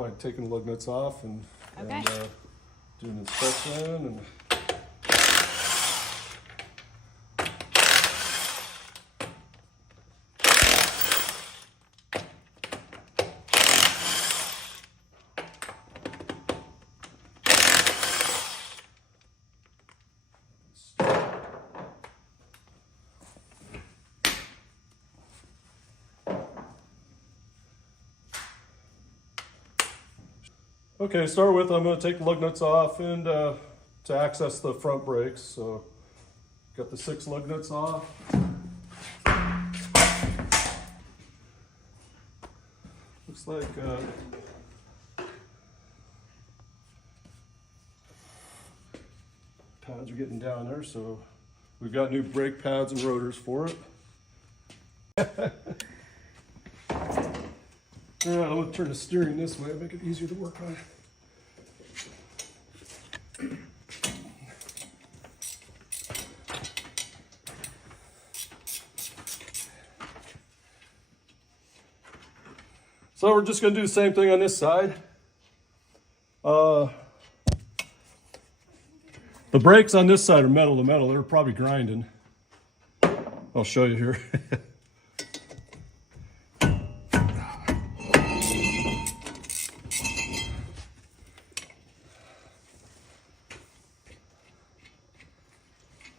by taking the lug nuts off and, Okay. doing an inspection and okay, to start with, I'm going to take the lug nuts off and to access the front brakes. So, got the 6 lug nuts off. Looks like pads are getting down there, so we've got new brake pads and rotors for it. All right, I'm going to turn the steering this way, make it easier to work on. So we're just going to do the same thing on this side. The brakes on this side are metal to metal. They're probably grinding. I'll show you here.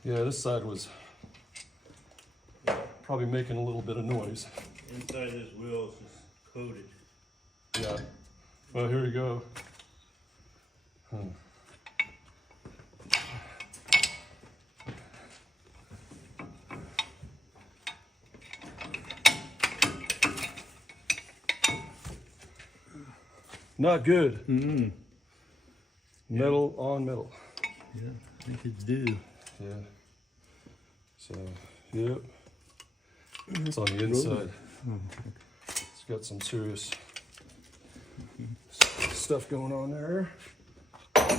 Yeah, this side was probably making a little bit of noise. Inside this wheel is just coated. Yeah. Well, here we go. Not good. Mm-hmm. Metal on metal. Yeah, I think it's due. Yeah. So, yep. It's on the inside. It's got some serious stuff going on there. Let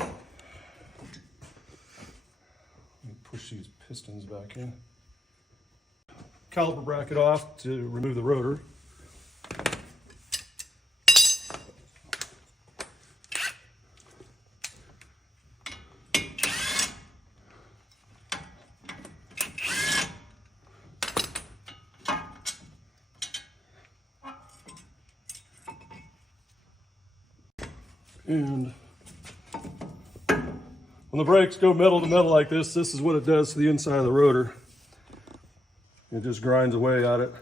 me push these pistons back in. Caliper bracket off to remove the rotor. And when the brakes go metal to metal like this is what it does to the inside of the rotor. It just grinds away at it.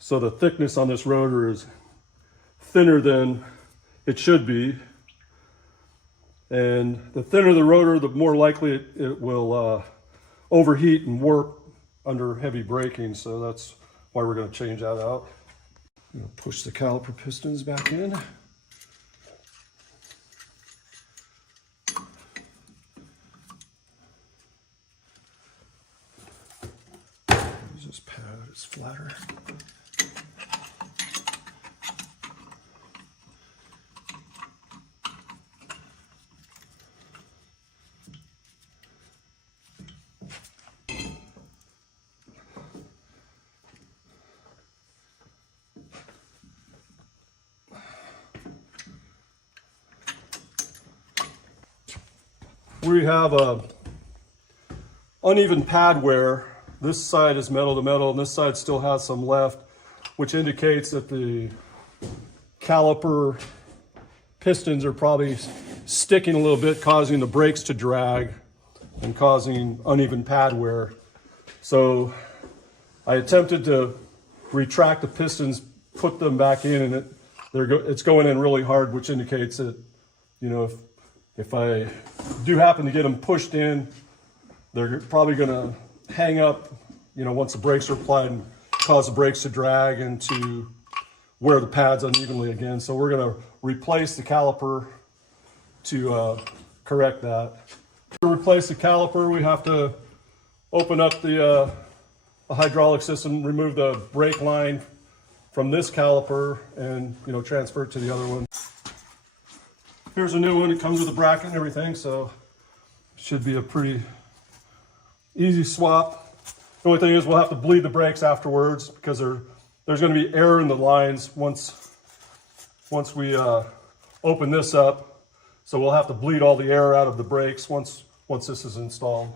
So the thickness on this rotor is thinner than it should be. And the thinner the rotor, the more likely it will overheat and warp under heavy braking. So that's why we're going to change that out. I'm going to push the caliper pistons back in. This pad is flatter. We have a uneven pad wear. This side is metal to metal and this side still has some left, which indicates that the caliper pistons are probably sticking a little bit, causing the brakes to drag and causing uneven pad wear. So I attempted to retract the pistons, put them back in, and it's going in really hard, which indicates that, you know, if I do happen to get them pushed in, they're probably going to hang up, you know, once the brakes are applied and cause the brakes to drag and to wear the pads unevenly again. So we're going to replace the caliper to correct that. To replace the caliper, we have to open up the hydraulic system, remove the brake line from this caliper, and, you know, transfer it to the other one. Here's a new one. It comes with a bracket and everything, so it should be a pretty easy swap. The only thing is we'll have to bleed the brakes afterwards because there's going to be air in the lines once once we open this up. So we'll have to bleed all the air out of the brakes once this is installed.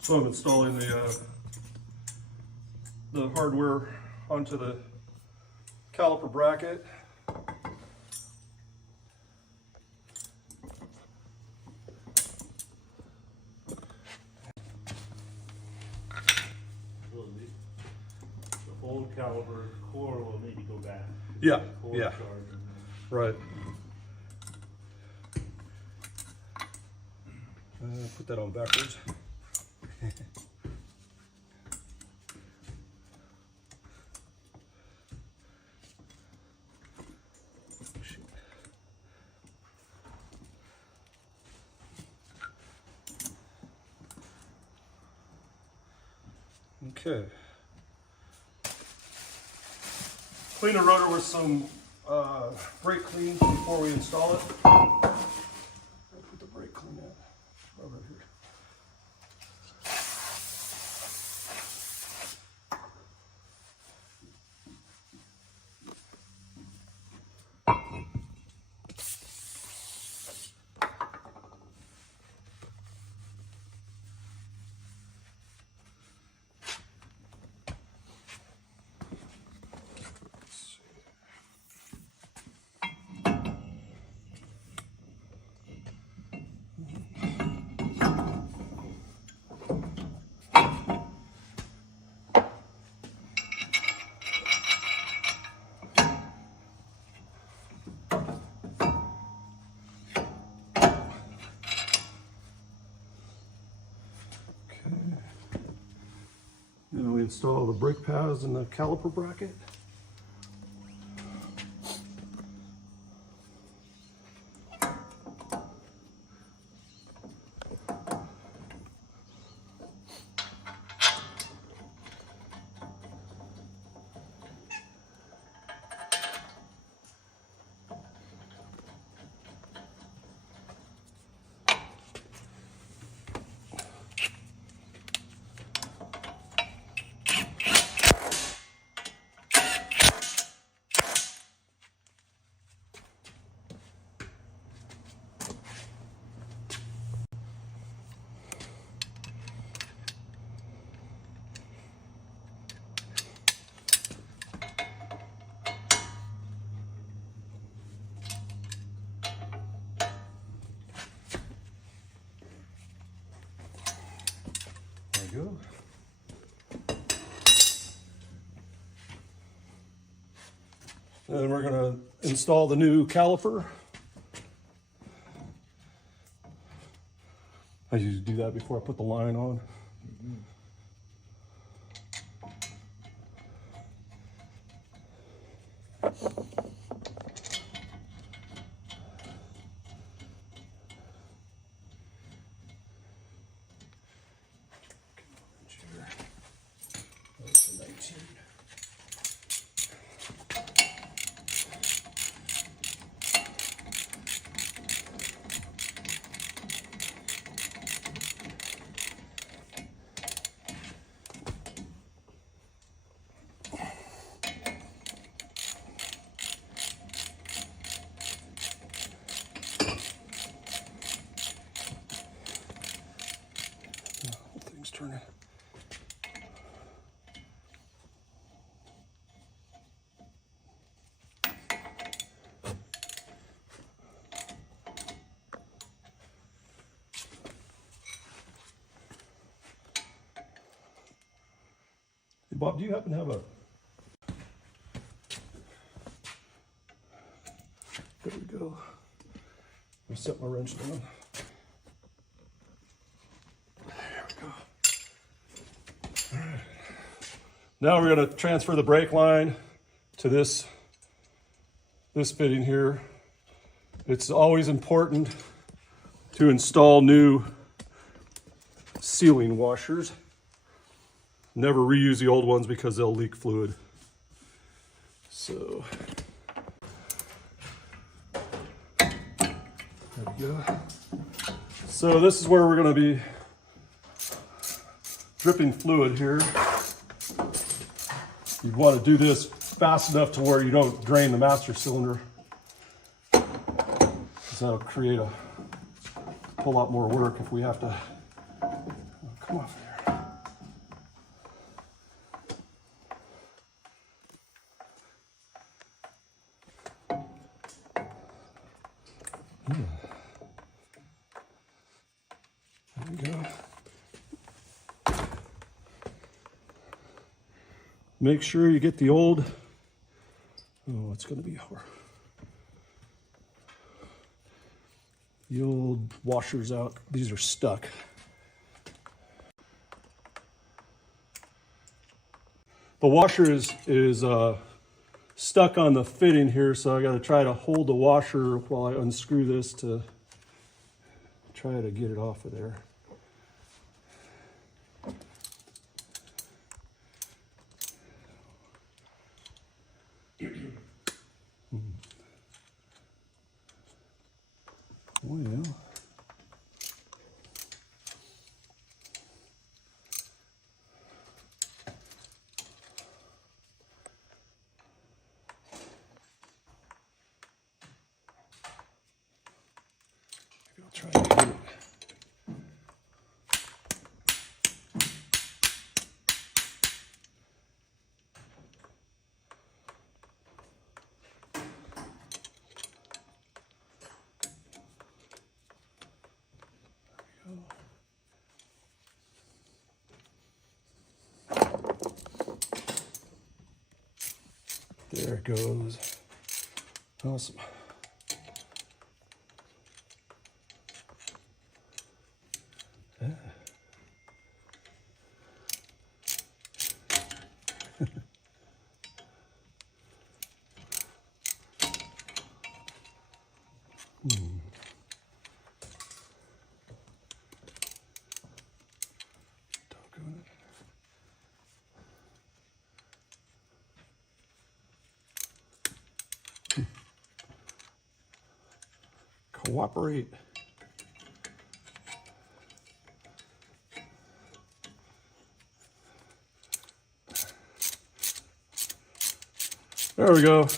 So I'm installing the hardware onto the caliper bracket. So the old caliper core will need to go back. Yeah, Core yeah, charge. right. Put that on backwards. Okay. Clean the rotor with some brake clean before we install it. Put the brake clean in. Right here. Now we install the brake pads and the caliper bracket. There we go. Then we're going to install the new caliper. I usually do that before I put the line on. Things turning. Hey Bob, do you happen to have a... There we go. Let me set my wrench down. There we go. All right. Now we're going to transfer the brake line to this fitting here. It's always important to install new sealing washers. Never reuse the old ones because they'll leak fluid. So there we go. So this is where we're going to be dripping fluid here. You want to do this fast enough to where you don't drain the master cylinder. 'Cause that'll create a whole lot more work if we have to come off here. There we go. Make sure you get the old, oh, it's going to be hard. The old washers out. These are stuck. The washer is stuck on the fitting here, so I got to try to hold the washer while I unscrew this to try to get it off of there. Well, maybe I'll try to get it. There it goes. Awesome. Yeah. Doggone it. Cooperate. There we go.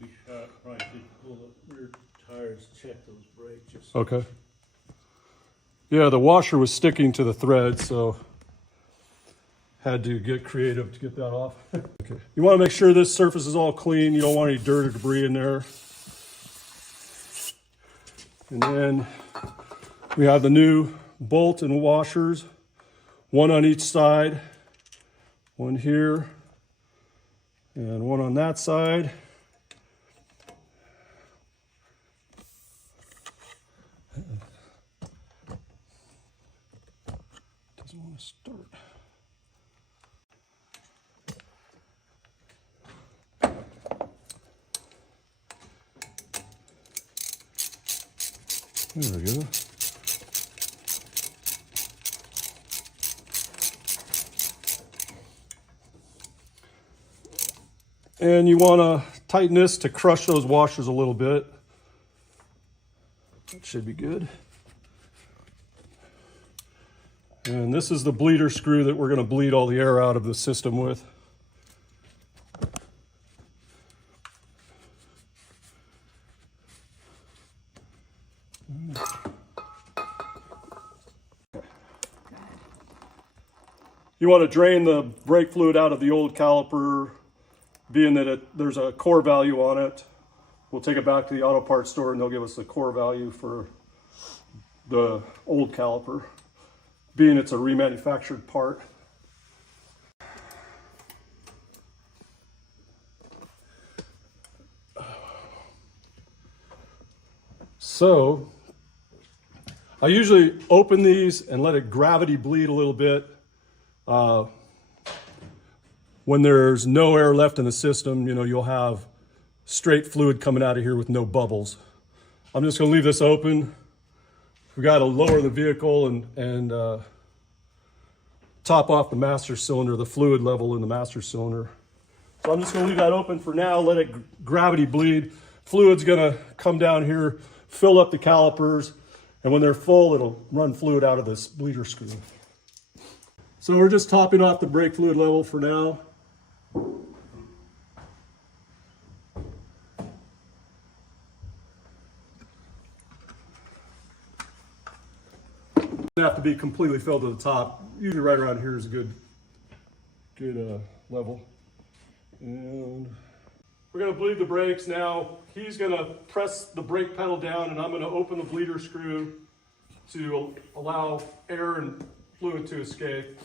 We probably should pull the rear tires, check those brakes. Just Okay. Yeah, the washer was sticking to the thread, so had to get creative to get that off. Okay. You want to make sure this surface is all clean. You don't want any dirt or debris in there. And then we have the new bolt and washers, one on each side, one here, and one on that side. Doesn't want to start. There we go. And you want to tighten this to crush those washers a little bit. That should be good. And this is the bleeder screw that we're going to bleed all the air out of the system with. You want to drain the brake fluid out of the old caliper, being that there's a core value on it. We'll take it back to the auto parts store and they'll give us the core value for the old caliper, being it's a remanufactured part. So I usually open these and let it gravity bleed a little bit. When there's no air left in the system, you know, you'll have straight fluid coming out of here with no bubbles. I'm just going to leave this open. We got to lower the vehicle and top off the master cylinder, the fluid level in the master cylinder. So I'm just going to leave that open for now, let it gravity bleed. Fluid's going to come down here fill up the calipers, and when they're full, it'll run fluid out of this bleeder screw. So we're just topping off the brake fluid level for now. Doesn't have to be completely filled to the top. Usually right around here is a good level. And we're going to bleed the brakes now. He's going to press the brake pedal down, and I'm going to open the bleeder screw to allow air and fluid to escape.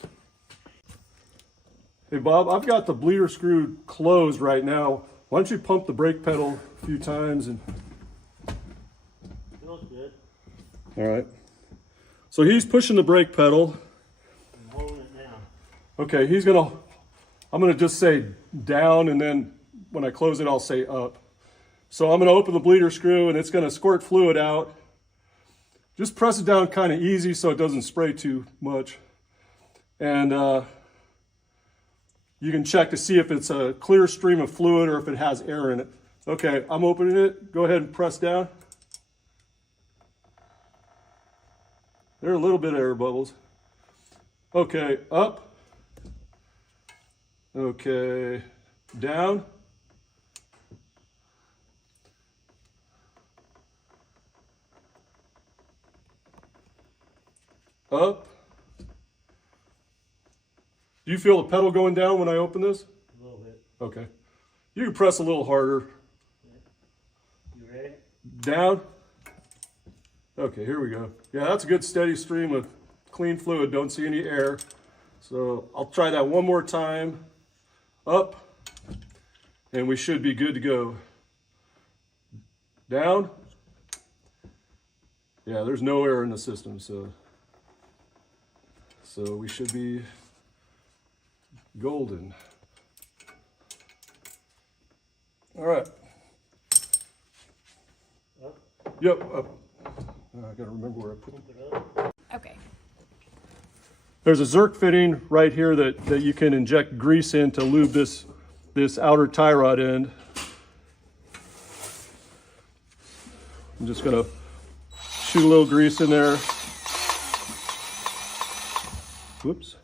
Hey Bob, I've got the bleeder screw closed right now. Why don't you pump the brake pedal a few times? And Feels good. all right. So he's pushing the brake pedal. I'm holding it down. Okay, I'm gonna just say down, and then when I close it, I'll say up. So I'm gonna open the bleeder screw, and it's gonna squirt fluid out. Just press it down kind of easy so it doesn't spray too much. And you can check to see if it's a clear stream of fluid or if it has air in it. Okay, I'm opening it. Go ahead and press down. There are a little bit of air bubbles. Okay, up. Okay, down. Up. Do you feel the pedal going down when I open this? A little bit. Okay. You can press a little harder. You ready? Down. Okay, here we go. Yeah, that's a good steady stream of clean fluid. Don't see any air. So I'll try that one more time. Up. And we should be good to go. Down. Yeah, there's no air in the system, so we should be golden. All right. Up. Yep, up. I gotta remember where I put them. Pump it up. Okay. There's a Zerk fitting right here that you can inject grease in to lube this outer tie rod end. I'm just gonna shoot a little grease in there. Whoops.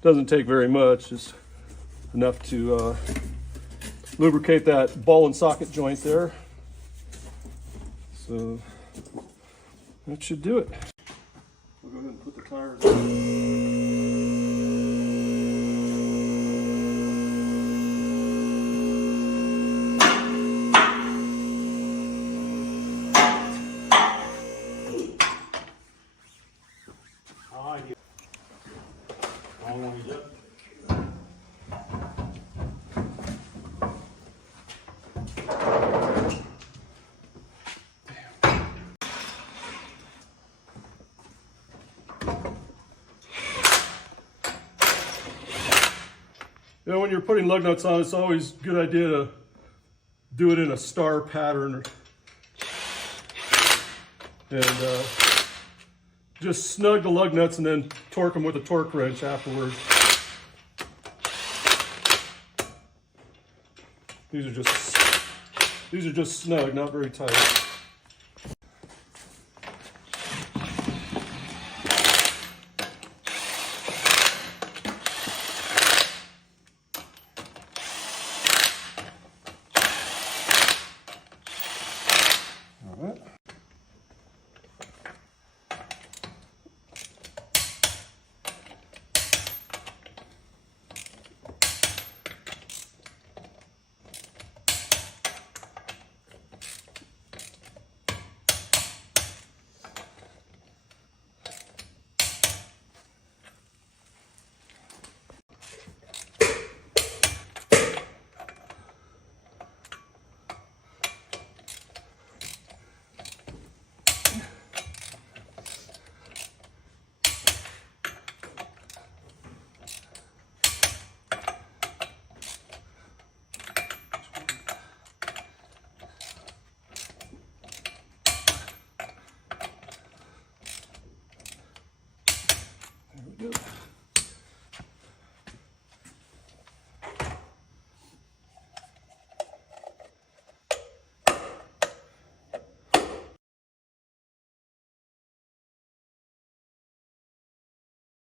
Doesn't take very much, just enough to lubricate that ball and socket joint there. So that should do it. We'll go ahead and put the tires on. How high do you? How long is up? You know, when you're putting lug nuts on, it's always a good idea to do it in a star pattern. And just snug the lug nuts and then torque them with a torque wrench afterwards. These are just snug, not very tight.